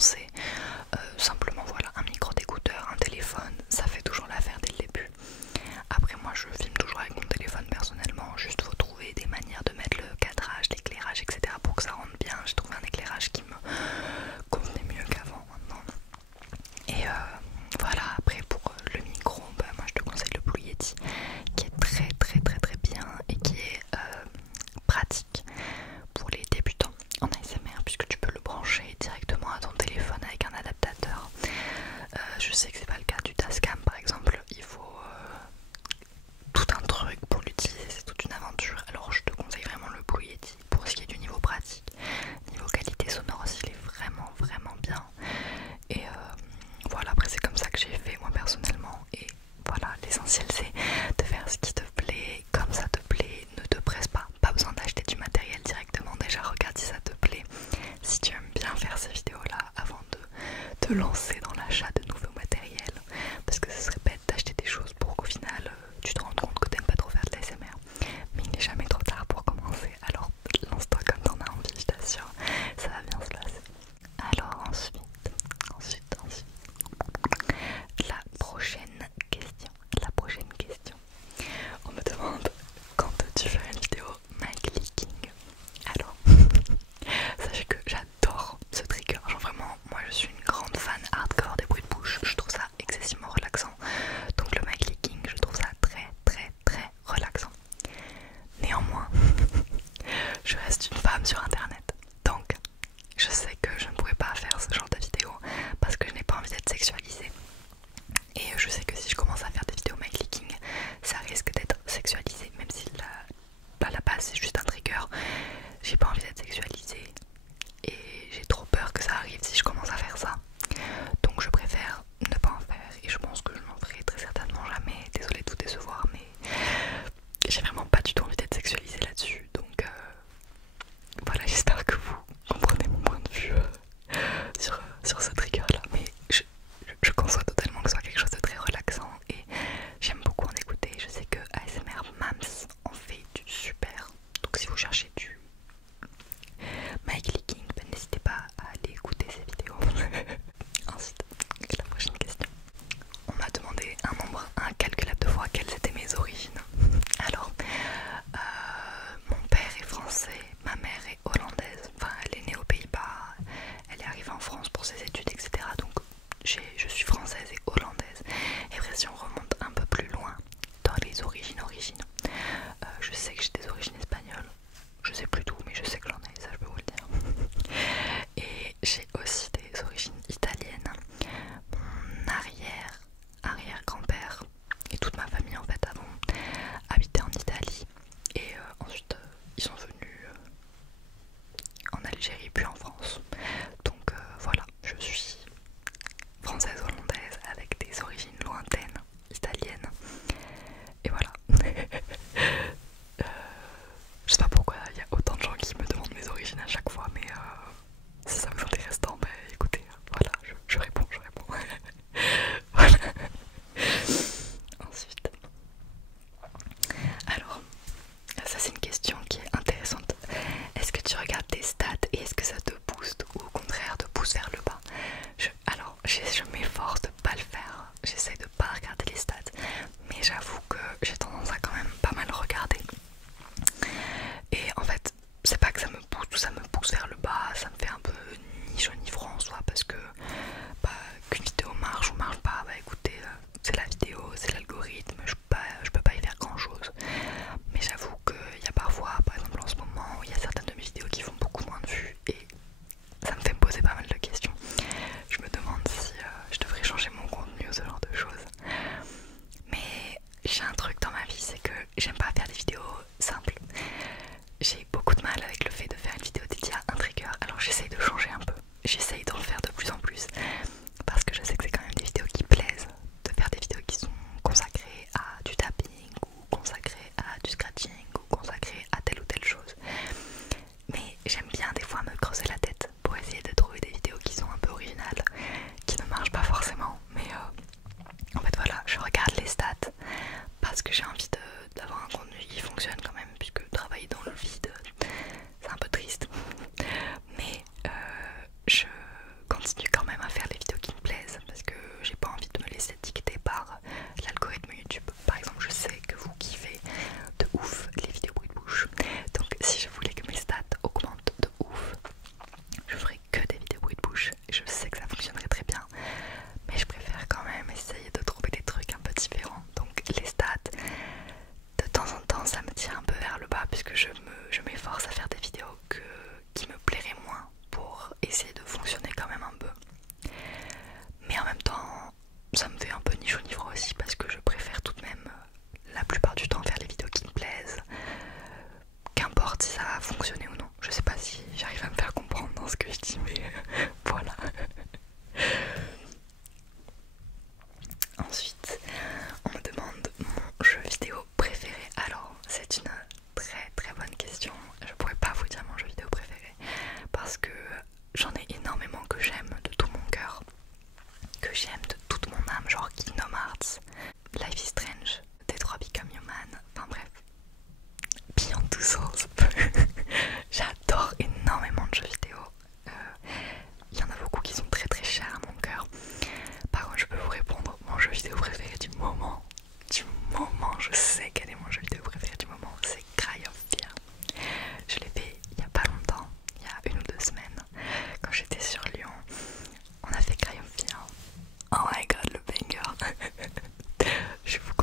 commencer. Simplement voilà, un micro d'écouteur, un téléphone, ça fait toujours l'affaire dès le début. Après moi je filme toujours avec mon téléphone personnellement, juste faut trouver des manières de mettre le cadrage, l'éclairage, etc. pour que ça rentre bien. J'ai trouvé un éclairage qui me convenait mieux qu'avant maintenant. Et voilà, après pour le micro, bah, moi je te conseille le Blue Yeti qui est très bien et qui est pratique pour les débutants en ASMR puisque tu peux le brancher directement à ton téléphone avec un adaptateur. Je sais que c'est pas le cas du Tascam par exemple, il faut tout un truc pour l'utiliser, c'est toute une aventure. Alors je te conseille vraiment le Blue Yeti pour ce qui est du niveau pratique. Niveau qualité sonore aussi, il est vraiment bien. Et voilà, après c'est comme ça que j'ai fait moi personnellement. Et voilà, l'essentiel c'est de faire ce qui te plaît, comme ça te plaît, ne te presse pas. Pas besoin d'acheter du matériel directement, déjà regarde si ça te plaît. Si tu aimes bien faire ces vidéos là avant de te lancer dans l'achat de nouveaux matériels, parce que ce serait bête d'acheter des choses pour qu'au final tu te rendes compte que t'aimes pas trop faire de l'ASMR. Mais il n'est jamais trop tard pour commencer, alors lance-toi comme t'en as envie, je t'assure, ça va bien se passer. Alors ensuite, la prochaine question, on me demande quand tu feras une vidéo mic leaking. Alors, sachez que j'adore ce trigger, genre vraiment, moi je suis une grande fan hardcore des bruits de bouche, je trouve ça excessivement relaxant, donc le mic leaking je trouve ça très relaxant. Néanmoins, je reste une femme sur internet, donc je sais que je ne pourrais pas faire ce genre de vidéo parce que je n'ai pas envie d'être sexualisée. Et je sais que si je commence à faire des vidéos mic leaking, ça risque d'être sexualisé, même si la base c'est juste un trigger. J'ai pas envie d'être sexualisée et j'ai trop peur que ça arrive si je commence à faire ça. Donc je préfère ne pas en faire et je pense que je n'en ferai très certainement jamais. Désolée de vous décevoir, mais j'ai vraiment pas du tout envie d'être sexualisée là-dessus. Donc voilà, j'espère que vous comprenez mon point de vue sur ce trigger là. Mais je conçois totalement que ce soit quelque chose de très relaxant et j'aime beaucoup en écouter. Je sais que ASMR Mams en fait du super. Donc si vous cherchez du mic leaking, ben, n'hésitez pas à aller écouter ces vidéos. Ensuite, la prochaine question. On m'a demandé un nombre incalculable de fois quelles étaient mes origines. Alors, mon père est français, ma mère est hollandaise. Enfin, elle est née aux Pays-Bas, elle est arrivée en France pour ses études, etc. Donc, je suis française et hollandaise. Et après, si on remonte un peu plus loin dans les origines, je sais que j'ai des origines espagnoles. Je sais plus d'où, mais je sais que j'en ai, ça je peux vous le dire. Et j'ai aussi des origines italiennes. Mon arrière-grand-père et toute ma famille en fait avant habité en Italie. Et ensuite ils sont venus en Algérie puis en France. Donc voilà, je suis française hollandaise avec des origines lointaines italiennes. Et voilà. Je sais pas pourquoi il y a autant de gens qui me demandent mes origines à chaque fois, mais si ça vous intéresse tant, bah écoutez, voilà, je réponds. Voilà. Ensuite, alors, ça c'est une question qui est intéressante. Est-ce que tu regardes tes stats et est-ce que ça te booste ou au contraire te pousse vers le bas? Je m'efforce de pas le faire, j'essaie de pas regarder les stats, mais j'avoue que j'ai tendance à quand même pas mal regarder. Et en fait, c'est pas que ça me pousse ou ça me pousse vers le bas, ça me fait un peu ni chaud ni froid en soi parce que bah, qu'une vidéo marche ou marche pas, bah écoutez, c'est la vidéo, c'est l'algorithme, je peux pas y faire grand chose. Mais j'avoue qu'il y a parfois, par exemple en ce moment, il y a certaines de mes vidéos qui font beaucoup moins de vues et ça me fait me poser pas mal de questions. Je me demande si je devrais changer mon contenu ou ce genre de choses. Mais j'ai un truc dans ma vie, c'est que j'aime pas faire des vidéos simples. J'ai beaucoup de mal avec le fait de faire une vidéo dédiée à un trigger, alors j'essaye de changer un peu. J'essaye d'en faire de plus en plus parce que je sais que c'est quand même des vidéos qui plaisent, de faire des vidéos qui sont consacrées à du tapping ou consacrées à du scratching ou consacrées à telle ou telle chose. Mais j'aime bien des fois me creuser la tête pour essayer de trouver des vidéos qui sont un peu originales, qui ne marchent pas forcément, mais en fait voilà, je regarde les stats parce que j'ai envie d'avoir un contenu qui fonctionne quand même, puisque travailler dans le vide c'est un peu triste. Mais je continue quand je sais que ça fonctionnerait très bien, mais je préfère quand même essayer de trouver des trucs un peu différents. Donc les stats, de temps en temps ça me tire un peu vers le bas puisque je m'efforce à faire des vidéos qui me plairaient moins pour essayer de fonctionner quand même un peu. Mais en même temps, ça me fait un peu ni chaud ni froid aussi parce que je préfère tout de même la plupart du temps faire les vidéos qui me plaisent. Qu'importe si ça va fonctionner ou non. Je sais pas si j'arrive à me faire comprendre dans ce que je dis, mais voilà. Ensuite, on me demande mon jeu vidéo préféré. Alors, c'est une très très bonne question. Je pourrais pas vous dire mon jeu vidéo préféré parce que j'en ai énormément que j'aime de tout mon cœur, que j'aime de toute mon âme, genre Kingdom Hearts, Life is Strange, Detroit Become Human, enfin bref, Beyond Two Souls. J'adore énormément de jeux vidéo. Il y en a beaucoup qui sont très très chers à mon cœur. Par contre, je peux vous répondre, mon jeu vidéo préféré du moment, je sais quel est mon jeu vidéo préféré du moment, c'est Cry of Fear. Je l'ai fait il y a pas longtemps, il y a 1 ou 2 semaines, quand j'étais sur Lyon. On a fait Cry of Fear. Oh my god, le banger. Je vous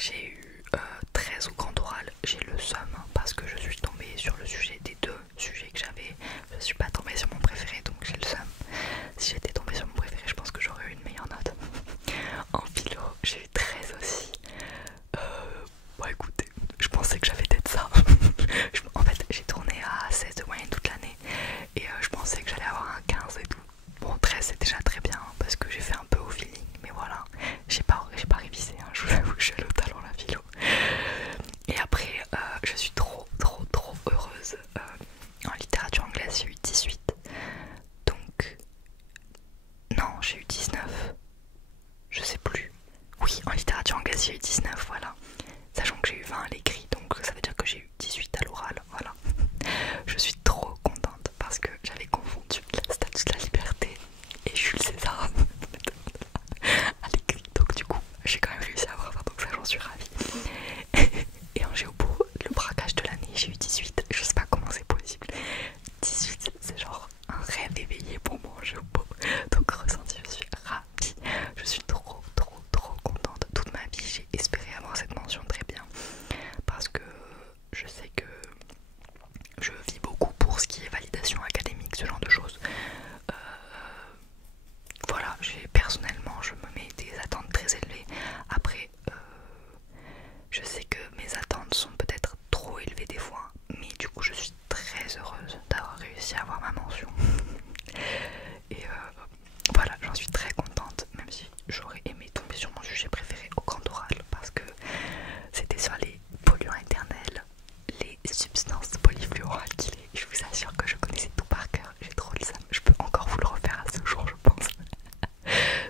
J'ai eu 13 au grand oral. J'ai le seum parce que je suis tombée sur le sujet des deux sujets que j'avais. Je suis pas tombée sur mon préféré, donc j'ai le seum. Si j'étais tombée sur mon préféré, je pense que j'aurais eu une meilleure note. En philo, j'ai eu 13 aussi. Bon écoutez, je pensais que j'avais peut-être ça. En fait, j'ai tourné à 16 de moyenne toute l'année et je pensais que j'allais avoir un 15 et tout. Bon, 13 c'est déjà très bien parce que j'ai fait un peu au feeling, mais voilà, j'ai pas révisé, hein. Je vous avoue que je suis allée au talent la philo. Et après, je suis trop heureuse. En littérature anglaise, j'ai eu 18. Donc, non, j'ai eu 19. Je sais plus. Oui, en littérature anglaise, j'ai eu 19, voilà. Sachant que j'ai eu 20 à l'écrit, donc ça veut dire que j'ai eu 18 à l'oral, voilà. Je suis trop contente parce que j'avais confondu la Statue de la Liberté et Jules César à l'écrit, donc du coup j'ai quand même réussi à avoir ça, donc ça j'en suis ravie. Et en géopo, le braquage de l'année, j'ai eu 18, je sais pas comment c'est possible. 18 c'est genre un rêve éveillé pour moi en géopo, donc ressenti, je suis ravie. Je suis trop contente. Toute ma vie j'ai espéré avoir cette mention très bien parce que je sais que je vis beaucoup pour ce qui est validation académique, ce genre de choses. Voilà, personnellement je me mets des attentes très élevées. Après je sais que mes attentes sont peut-être trop élevées des fois, mais du coup je suis très heureuse d'avoir réussi à avoir ma mention. Et voilà, j'en suis très contente, même si j'aurais aimé tomber sur mon sujet préféré au grand oral parce que c'était sur les polluants éternels, les substances polyfluoroalkylées. Je vous assure que je connaissais tout par cœur, j'ai trop le seum. Je peux encore vous le refaire à ce jour, je pense.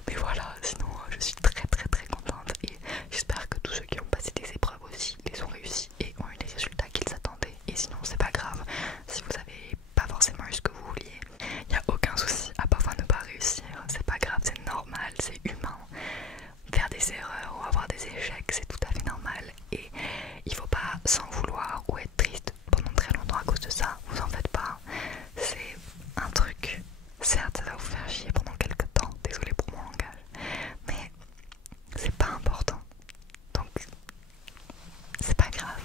Mais voilà, sinon je suis très contente et j'espère que tous ceux qui ont passé des épreuves aussi les ont réussi et ont eu les résultats qu'ils attendaient. Et sinon c'est pas grave, si vous avez pas forcément eu ce que vous vouliez, il n'y a aucun souci à parfois ne pas réussir, c'est pas grave, c'est normal, c'est humain. Faire des erreurs ou avoir des échecs, c'est tout à fait normal et il faut pas s'en vouloir ou être triste pendant très longtemps à cause de ça. Vous en faites pas, c'est un truc, certes ça va vous faire chier pendant quelques temps, désolé pour mon langage, mais c'est pas important, donc c'est pas grave.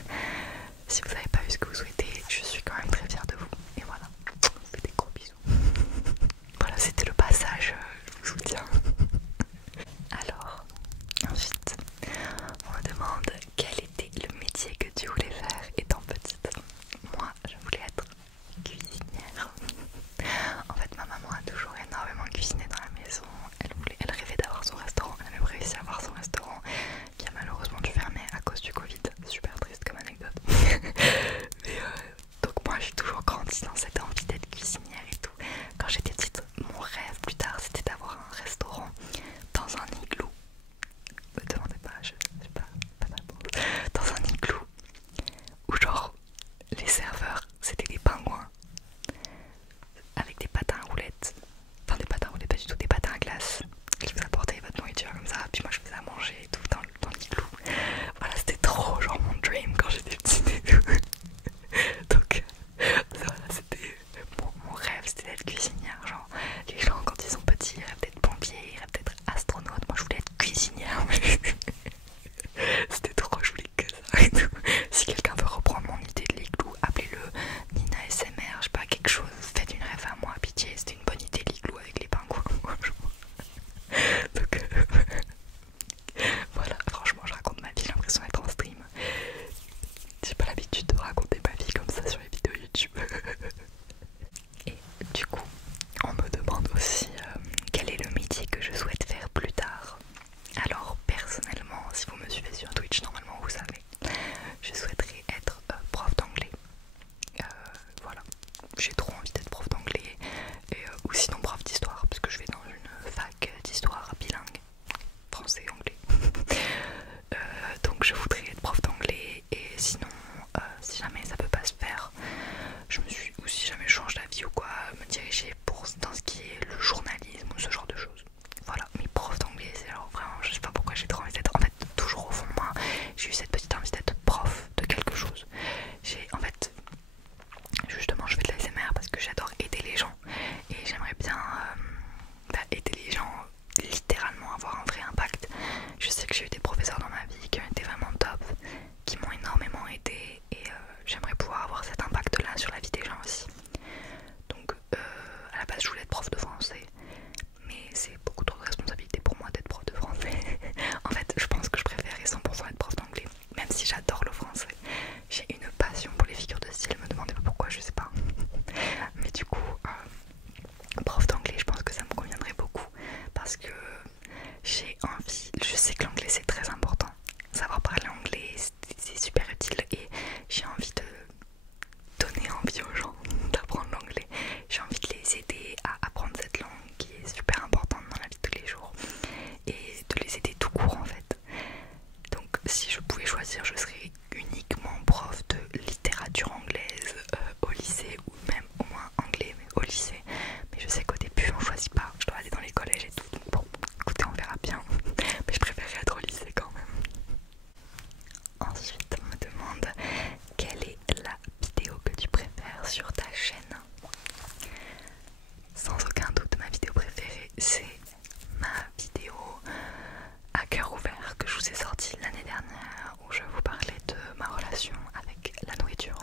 Si vous n'avez pas eu ce que vous souhaitez, je suis quand même très fière de vous et voilà, je vous fais des gros bisous. Voilà, c'était le passage, je vous soutiens. Alors, ensuite, on me demande quel était le métier que tu voulais faire étant petite. Moi, je voulais être cuisinière. En fait, ma maman a toujours énormément cuisiné dans la maison. Elle rêvait d'avoir son restaurant. Elle a même réussi à avoir son restaurant qui a malheureusement dû fermer à cause du Covid. Super triste comme anecdote. Mais donc moi, j'ai toujours grandi dans cette envie d'être cuisinière et tout. Quand j'étais petite, mon rêve plus tard, c'était d'avoir un restaurant dans un igloo. Me demandez pas, je sais pas la réponse. Dans un igloo où genre les serveurs c'était des pingouins avec des patins à roulettes, enfin des patins à roulettes, pas du tout, des patins à glace. Ils vous apportaient votre nourriture comme ça, puis moi je faisais à manger et tout dans l'igloo. Voilà, c'était trop genre mon dream quand j'étais petite et tout. Donc voilà, c'était mon rêve, c'était d'être cuisinière. Genre les gens quand ils sont petits ils rêvent d'être pompiers, ils rêvent d'être astronautes. Moi je voulais être cuisinière. C'était trop, je voulais que ça et tout. Si quelqu'un veut reprendre mon idée de l'igloo, appelez-le si je pouvais choisir, je serais uniquement prof de littérature anglaise au lycée, ou même au moins anglais mais au lycée. Mais je sais qu'au début on choisit pas, je dois aller dans les collèges et tout. Donc bon, écoutez, on verra bien. Mais je préférerais être au lycée quand même. Ensuite, on me demande quelle est la vidéo que tu préfères sur ta chaîne. Sans aucun doute, ma vidéo préférée, c'est ma vidéo à cœur ouvert que je vous ai sortie l'année dernière, où je vous parlais de ma relation avec la nourriture.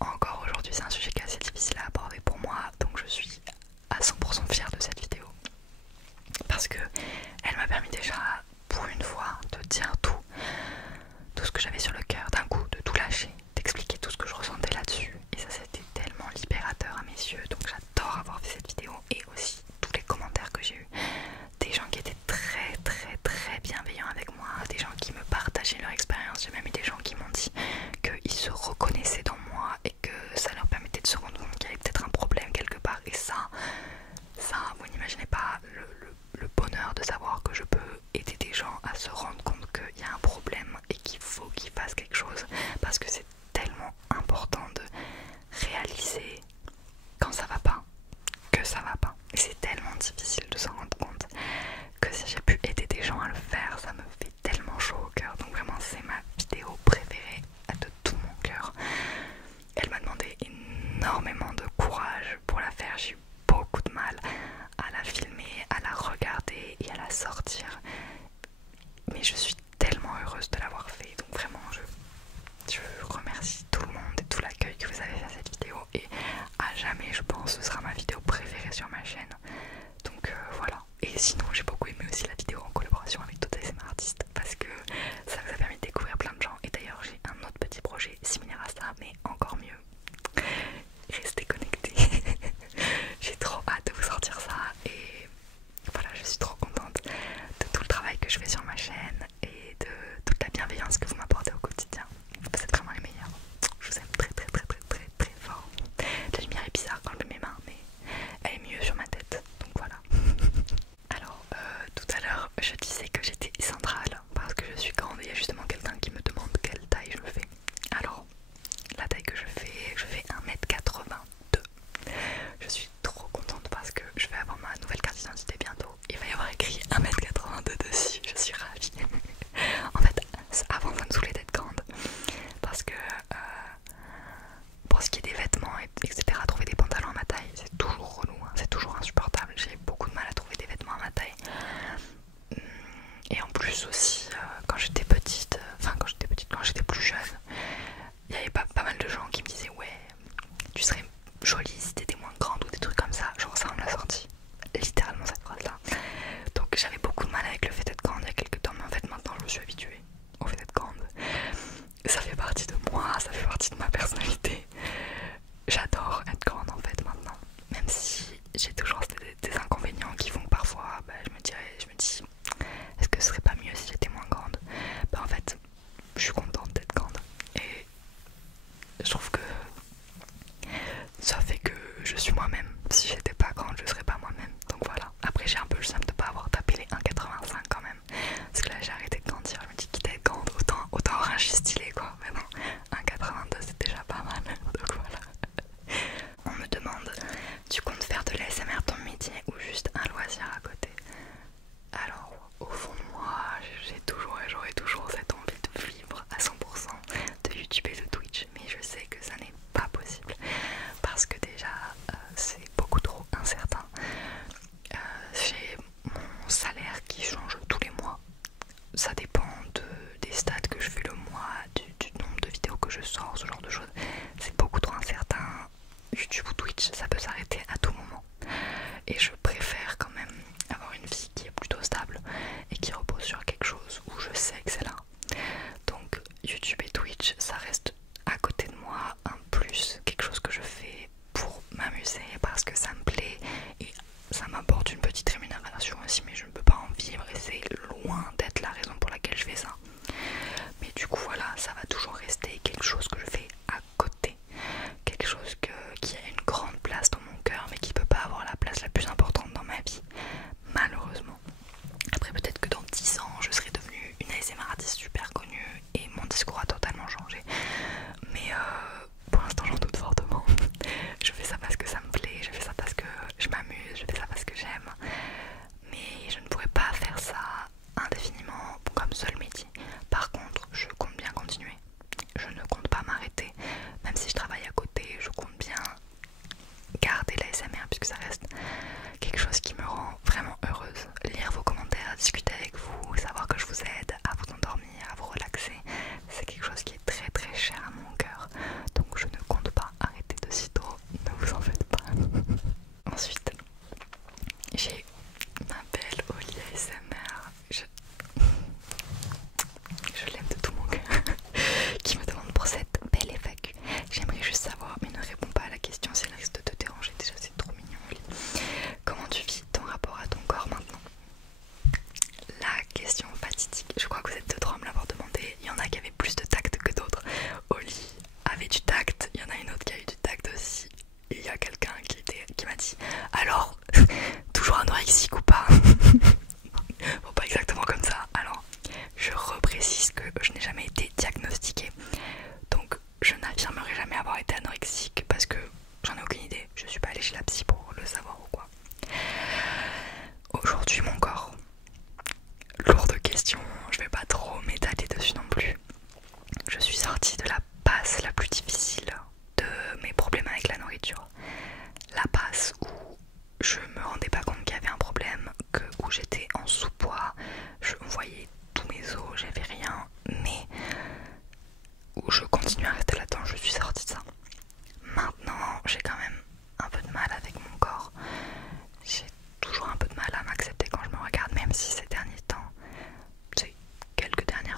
Encore aujourd'hui, c'est un sujet qui est assez difficile à aborder pour moi, donc je suis à 100% fière de cette vidéo. Parce que elle m'a permis déjà, pour une fois, de dire tout ce que j'avais sur le cœur, d'un coup, de tout lâcher, d'expliquer tout ce que je ressentais là-dessus. Et ça, c'était tellement libérateur à mes yeux, donc j'adore avoir fait cette vidéo. Et aussi tous les commentaires que j'ai eu, des gens qui étaient très bienveillants avec moi, des gens qui me partageaient leur expérience. J'ai même eu des gens qui m'ont dit qu'ils se reconnaissaient dans moi et que ça leur permettait de se rendre compte qu'il y avait peut-être un problème quelque part. Et ça, vous n'imaginez pas le bonheur de savoir que je peux aider des gens à se rendre compte qu'il y a un problème et qu'il faut qu'ils fassent quelque chose, parce que c'est tellement important de réaliser quand ça va pas, que ça va pas. Et c'est tellement difficile de s'en rendre compte que si j'ai pu aider des gens à le faire, ça me fait tellement chaud au cœur. Donc vraiment, c'est ma vidéo préférée de tout mon cœur. Elle m'a demandé énormément de courage pour la faire. J'ai eu beaucoup de mal à la filmer, à la regarder et à la sortir. Mais je suis tellement heureuse de l'avoir fait. Donc vraiment, je remercie tout le monde et tout l'accueil que vous avez fait à cette vidéo. Et à jamais, je pense, ce sera ma vidéo préférée sur ma chaîne. Donc voilà. Et sinon, j'ai beaucoup aimé aussi la vidéo en collaboration avec d'autres ASMR artistes, parce que ça vous a permis de découvrir plein de gens. Et d'ailleurs, j'ai un autre petit projet similaire à ça, mais encore mieux. Restez connectés. J'ai trop hâte de vous sortir ça. Et voilà, je suis trop contente de tout le travail que je fais sur ma chaîne et de toute la bienveillance que vous m'apportez au quotidien. Vous êtes vraiment les meilleurs. Je vous aime très fort. La lumière est bizarre quand je mets mes mains, mais elle est mieux sur ma tête. Donc voilà. Alors, tout à l'heure, je disais que j'étais centrale parce que je suis grande et il y a justement quelqu'un qui me demande quelle taille je fais. Alors, la taille que je fais 1m82. Je suis trop contente parce que je vais avoir ma nouvelle carte d'identité bientôt. Il va y avoir écrit 1m82 dessus, je suis ravie. En fait, avant ça me saoulait d'être grande parce que pour ce qui est des vêtements, etc., trouver des pantalons à ma taille, c'est toujours relou, hein, c'est toujours insupportable. J'ai beaucoup de mal à trouver des vêtements à ma taille. Et en plus aussi, quand j'étais petite, quand j'étais plus jeune, il y avait pas mal de gens qui me disaient ouais, tu serais jolie si t'étais moins grande ou des trucs comme ça. Genre ça on me l'a sorti, littéralement cette phrase là. Donc j'avais beaucoup de mal avec le fait d'être grande il y a quelques temps, mais en fait maintenant je me suis habituée au fait d'être grande. Ça fait partie de moi, ça fait partie de ma personnalité. J'adore être grande en fait maintenant, même si j'ai toujours des inconvénients qui font que parfois je me dis est-ce que ce serait pas mieux si j'étais moins grande. En fait je suis contente d'être grande et je trouve que ça fait que je suis moi-même. Si j'étais pas grande, je serais pas moi-même. Donc voilà. Après, j'ai un peu le seum de pas avoir tapé les 1,85 quand même. Parce que là, j'ai arrêté de grandir. Je me dis quitte à être grande, autant avoir un chien stylé quoi. Mais non, 1,82 c'est déjà pas mal. Donc voilà. On me demande, tu comptes faire de l'ASMR ton métier ou juste un loisir à côté? Alors, au fond de moi, j'ai toujours et j'aurai toujours cette envie de vivre à 100% de YouTube et de Twitch, mais je sais que ça n'est pas possible parce que déjà c'est beaucoup trop incertain. J'ai mon salaire qui change tous les mois, ça dépend des stats que je fais le mois, du nombre de vidéos que je sors, ce genre de choses. C'est beaucoup trop incertain. YouTube ou Twitch, ça peut s'arrêter à tout moment. Et je préfère quand même avoir une vie qui est plutôt stable et qui repose sur quelque chose où je sais que c'est là. Donc YouTube et Twitch, ça reste à côté de moi un plus, quelque chose que je fais pour m'amuser parce que ça me plaît et ça m'apporte une petite rémunération aussi, mais je ne peux pas en vivre et c'est loin d'être la raison pour laquelle je fais ça. Mais du coup voilà, ça va toujours rester quelque chose que je fais à côté, quelque chose qui a une grande place dans mon cœur mais qui peut pas avoir la place la plus importante dans ma vie, malheureusement. Après peut-être que dans 10 ans je serai devenue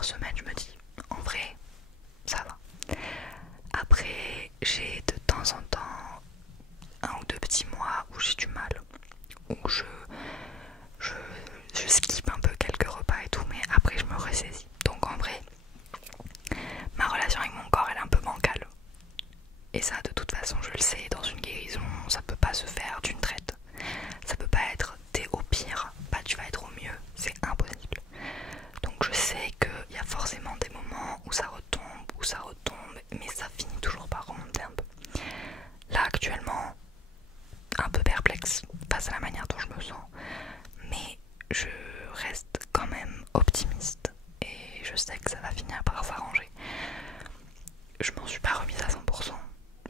semaine, je me dis en vrai ça va. Après j'ai de temps en temps 1 ou 2 petits mois où j'ai du mal, où je skip un peu quelques repas et tout, mais après je me ressaisis. Donc en vrai, ma relation avec mon corps elle est un peu bancale. Et ça de toute façon je le sais, dans une guérison ça peut pas se faire d'une traite. Ça peut pas être t'es au pire, bah tu vas être au mieux, c'est impossible. Donc je sais qu'il y a forcément des moments où ça retombe, mais ça finit toujours par remonter un peu. Là actuellement, un peu perplexe face à la manière dont je me sens, mais je reste quand même optimiste et je sais que ça va finir par s'arranger. Je m'en suis pas remise à 100%,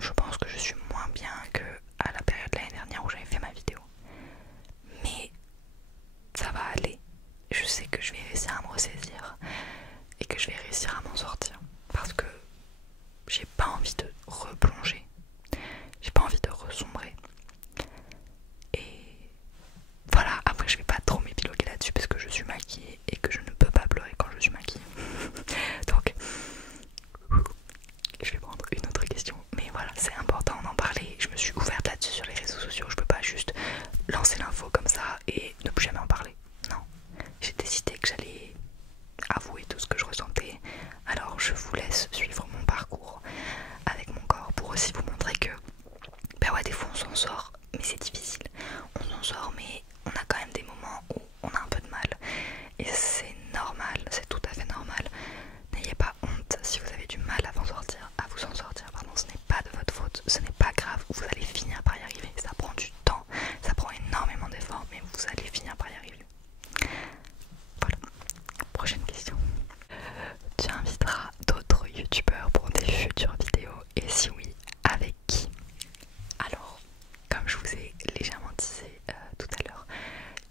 je pense que je suis moins bien que à la période de l'année dernière où j'avais fait ma vidéo, mais ça va aller. Je sais que je vais réussir à me ressaisir et que je vais réussir à m'en sortir parce que j'ai pas envie de replonger, j'ai pas envie de ressombrer. Et voilà, après je vais pas trop m'épiloguer là-dessus parce que je suis maquillée et que je ne peux pas pleurer quand je suis maquillée. Donc je vais prendre une autre question, mais voilà, c'est important d'en parler. Je me suis ouverte là-dessus sur les réseaux sociaux, je peux pas juste lancer l'info comme ça et ne plus jamais en parler. Non, j'ai décidé que j'allais avouer tout ce que je ressentais, alors je vous laisse suivre mon parcours avec mon corps pour aussi vous montrer que ben ouais, des fois on s'en sort mais c'est difficile, on s'en sort mais on a quand même des moments où on a un peu de mal et c'est normal, c'est tout à fait normal. N'ayez pas honte si vous avez du mal à vous en sortir, pardon, ce n'est pas de votre faute, ce n'est pas grave, vous allez finir par y arriver, ça prend du temps, ça prend énormément d'efforts mais vous allez finir par y arriver. Voilà, prochaine question. Tu inviteras d'autres youtubeurs pour des futures vidéos et si oui, avec qui? Alors, comme je vous ai légèrement teasé tout à l'heure,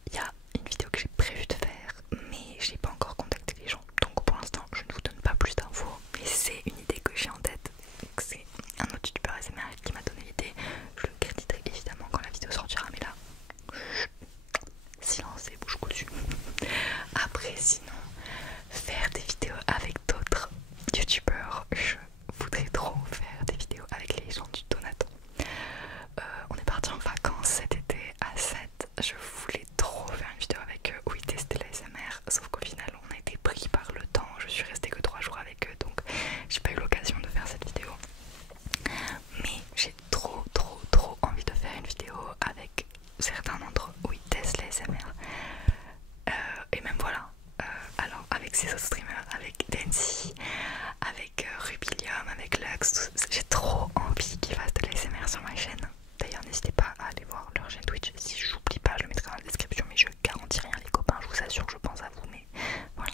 il y a une vidéo que j'ai prévu de faire mais j'ai pas encore contacté les gens, donc pour l'instant je ne vous donne pas plus d'infos, mais c'est une idée que j'ai en tête. C'est un autre youtubeur ASMR qui m'a donné l'idée, je le créditerai évidemment quand la vidéo sortira, mais là silence et bouche cousue. Après sinon, faire des vidéos avec d'autres youtubeurs, je voudrais trop faire des vidéos avec les gens du Donaton. On est parti en vacances cet été à 7, je voulais trop faire une vidéo avec eux où ils testaient l'ASMR, sauf qu'au final on a été pris par le temps, je suis restée que 3 jours avec eux, donc j'ai pas eu l'occasion de faire cette vidéo. Mais j'ai trop envie de faire une vidéo avec certains d'entre eux où ils testent l'ASMR. Et même voilà, alors avec ces autres streamers, avec Dancy, avec Rubilium, avec Lux, j'ai trop envie qu'ils fassent de l'ASMR sur ma chaîne. D'ailleurs n'hésitez pas à aller voir leur chaîne Twitch, si j'oublie pas je le mettrai dans la description, mais je garantis rien les copains, je vous assure que je pense à vous, mais voilà.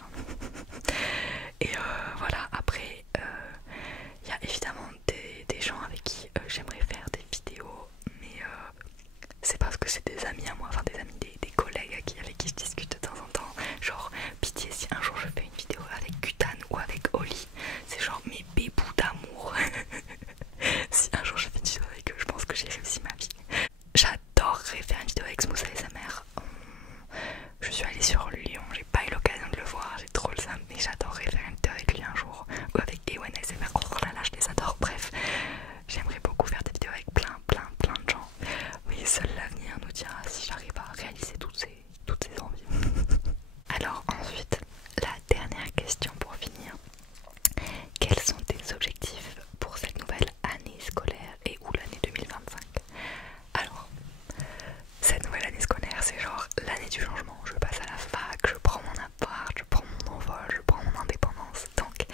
Et voilà, après il y a évidemment des gens avec qui j'aimerais faire des vidéos, mais c'est parce que c'est des amis à moi, enfin des amis, des collègues avec qui je discute de temps en temps. Genre, pitié si un jour je fais une vidéo avec Kutan ou avec Oli, c'est genre mes bébous d'amour. Si un jour je fais une vidéo avec eux, je pense que j'ai réussi ma vie. J'adorerais faire une vidéo avec Smooth ASMR. Je suis allée sur Lyon, j'ai pas eu l'occasion de le voir, j'ai trop le seum, mais j'adorerais faire une vidéo avec lui un jour. Ou avec Ewan ASMR, oh là là, je les adore. Bref, j'aimerais beaucoup faire des vidéos avec plein de gens. Oui, seul l'avenir nous dira si j'arrive à réaliser toutes ces envies. Alors ensuite, la dernière question pour finir. Quels sont tes objectifs pour cette nouvelle année scolaire et ou l'année 2025? Alors, cette nouvelle année scolaire, c'est genre l'année du changement. Je passe à la fac, je prends mon appart, je prends mon envol, je prends mon indépendance. Donc,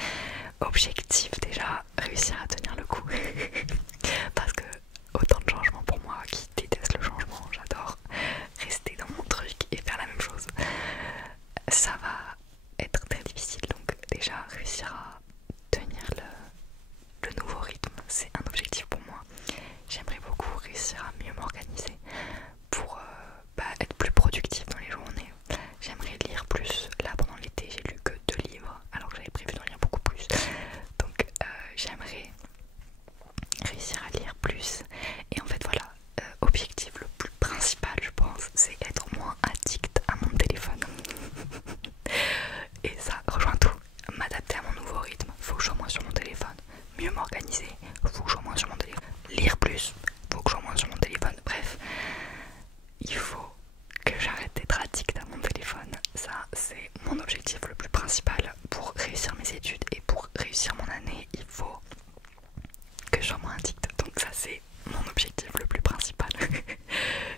objectif déjà, réussir à tenir le coup. Parce que autant de changements pour moi qui déteste le changement, j'adore rester dans mon truc et faire la même chose. Ça va être très difficile, donc déjà réussir à tenir le nouveau rythme, c'est un objectif pour moi. J'aimerais beaucoup réussir à mieux m'organiser pour être plus productive dans les journées. J'aimerais lire plus. Là pendant l'été j'ai lu que 2 livres alors que j'avais prévu d'en lire beaucoup plus. Donc j'aimerais sois moins sur mon téléphone. Mieux m'organiser, faut que je sois moins sur mon téléphone. Lire plus, faut que je sois moins sur mon téléphone. Bref, il faut que j'arrête d'être addict à mon téléphone. Ça, c'est mon objectif le plus principal pour réussir mes études et pour réussir mon année. Il faut que je sois moins addict. Donc ça, c'est mon objectif le plus principal.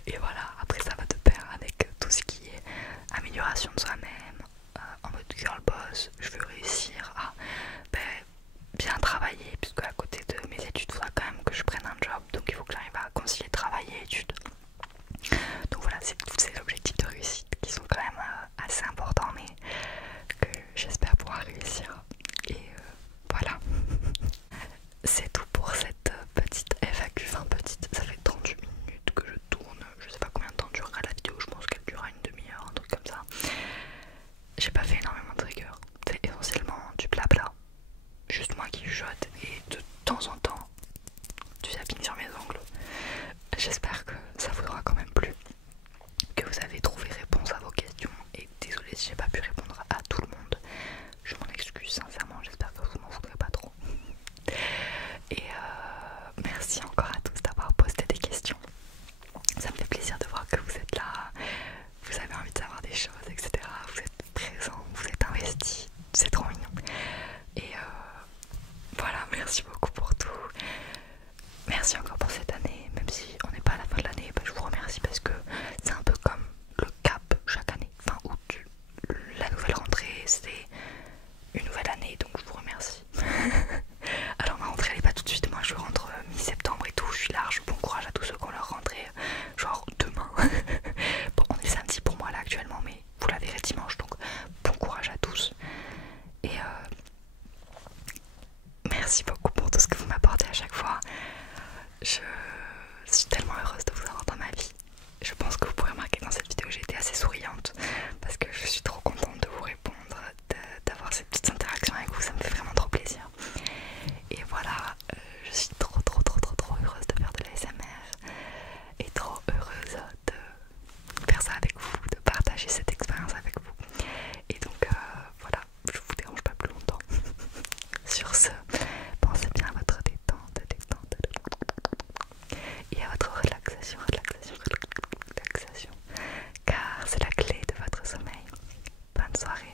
Et voilà, après ça va de pair avec tout ce qui est amélioration de soi-même, en mode girl boss. Je veux réussir à bien travailler, puisque à côté de mes études, il faudra quand même que je prenne un job. Donc il faut que j'arrive à concilier travail et études. Donc voilà, c'est tous ces objectifs de réussite qui sont quand même assez importants, mais que j'espère pouvoir réussir. Et voilà. C'est tout pour cette petite FAQ, enfin petite, ça fait 38 minutes que je tourne, je sais pas combien de temps durera la vidéo, je pense qu'elle durera une demi-heure, un truc comme ça. J'ai pas fait énormément de rigueur, c'est essentiellement du blabla, juste moi qui chuchote et de temps en temps du zapping sur mes ongles. J'espère que ça vous aura quand même plu, que vous avez trouvé réponse à vos questions, et désolé si j'ai pas pu répondre à tout le monde, je m'en excuse sincèrement, j'espère que vous m'en voudrez pas trop. Et merci encore à tous d'avoir posté des questions. Ça me fait plaisir de voir que vous êtes là, vous avez envie de savoir des choses, etc. Vous êtes présents, vous êtes investis, c'est trop mignon. Et voilà, merci beaucoup pour tout. Merci encore pour cette année, même si on n'est pas à la fin de l'année, je vous remercie parce que c'est un peu comme le cap chaque année. Fin août, la nouvelle rentrée, c'est une nouvelle année, donc je vous remercie. Alors ma rentrée elle est pas tout de suite, moi je rentre mi-septembre et tout, je suis large, bon courage à tous ceux qui ont leur rentrée genre demain. Bon, on est samedi pour moi là actuellement, mais vous la verrez dimanche, donc bon courage à tous. Et merci beaucoup pour tout ce que vous m'apportez à chaque fois. Je suis tellement heureuse de vous avoir dans ma vie. Je pense que vous pourrez remarquer dans cette vidéo que j'ai été assez souriante parce que je suis trop contente de vous répondre, d'avoir ces petites interactions avec vous, ça me fait vraiment trop plaisir. Et voilà, je suis trop heureuse de faire de l'ASMR et trop heureuse de faire ça avec vous, de partager cette expérience avec vous. Et donc voilà, je vous dérange pas plus longtemps. Sur ce, pensez bien à votre détente et à votre relaxation, car c'est la clé de votre sommeil. Bonne soirée.